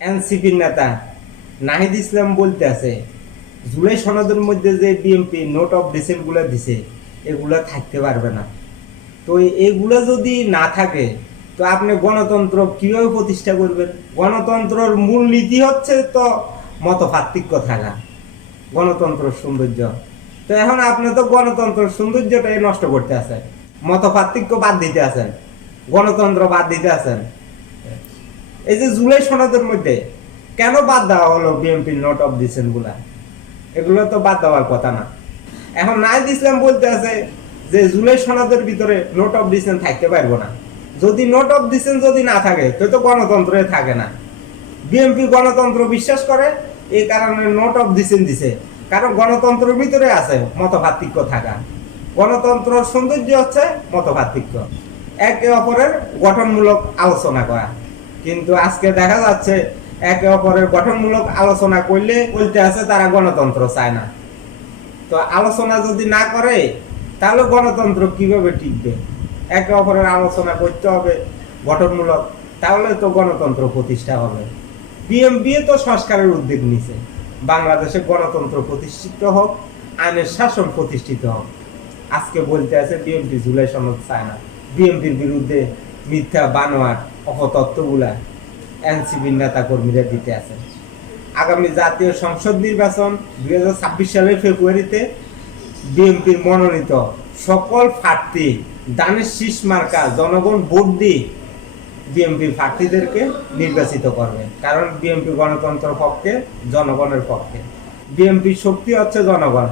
এনসিপির নেতা নাহিদ ইসলাম বলতে আছে, জুলাই সনদের মধ্যে যে বিএমপি নোট অফ ডিসেন্টগুলা দিছে, এগুলা থাকতে পারবে না। তো এগুলো যদি না থাকে, তো আপনি গণতন্ত্র কীভাবে প্রতিষ্ঠা করবেন? গণতন্ত্রর মূল নীতি হচ্ছে তো মতপার্থক্য থাকা গণতন্ত্র সৌন্দর্য। তো এখন আপনি তো গণতন্ত্রের সৌন্দর্যটাই নষ্ট করতে আছেন মতপার্থক্য বাদ দিতে আছেন, গণতন্ত্র বাদ দিতে আছেন। এই যে জুলাই সনদের মধ্যে কেন বাদ দেওয়া হলো বিএনপির নোট অফ ডিসেন্টগুলা? এগুলো তো বাদ দেওয়ার কথা না। এখন নাইদ ইসলাম বলতে আছে যে জুলাই সনদের ভিতরে নোট অফ ডিসেন্ট থাকতে পারব না। যদি নোট অফ ডিসেন্ট যদি না থাকে, তো তো গণতন্ত্রে থাকে না। বিএনপি গণতন্ত্র বিশ্বাস করে, এই কারণে নোট অফ ডিসেন্ট দিছে। কারণ গণতন্ত্রের ভিতরে আছে মতপার্থক্য থাকা। গণতন্ত্র সৌন্দর্য হচ্ছে মতপার্থক্য একে অপরের গঠনমূলক আলোচনা করা। কিন্তু আজকে দেখা যাচ্ছে একে অপরের গঠনমূলক আলোচনা করলে বলতে আছে তারা গণতন্ত্র চায় না। তো আলোচনা যদি না করে, তাহলে গণতন্ত্র কীভাবে টিকবে? একে অপরের আলোচনা করতে হবে গঠনমূলক, তাহলে তো গণতন্ত্র প্রতিষ্ঠা হবে। বিএমপি তো সংস্কারের উদ্যোগ নিছে। বাংলাদেশে গণতন্ত্র প্রতিষ্ঠিত হোক, আইনের শাসন প্রতিষ্ঠিত হোক। আজকে বলতে আছে বিএমপি জুলাই সনদ চায় না। বিএমপির বিরুদ্ধে মিথ্যা বানোয়ার অপতত্ত্বগুলা এনসিপির নেতা কর্মীরা দিতে আছে আগামী জাতীয় সংসদ নির্বাচন দুই হাজার ছাব্বিশ সালের ফেব্রুয়ারিতে বিএনপির মনোনীত সকল প্রার্থী দানের শীষ মার্কা জনগণ ভোট দিয়ে বিএনপির প্রার্থীদেরকে নির্বাচিত করবে। কারণ বিএনপি গণতন্ত্র পক্ষে, জনগণের পক্ষে। বিএনপির শক্তি হচ্ছে জনগণ।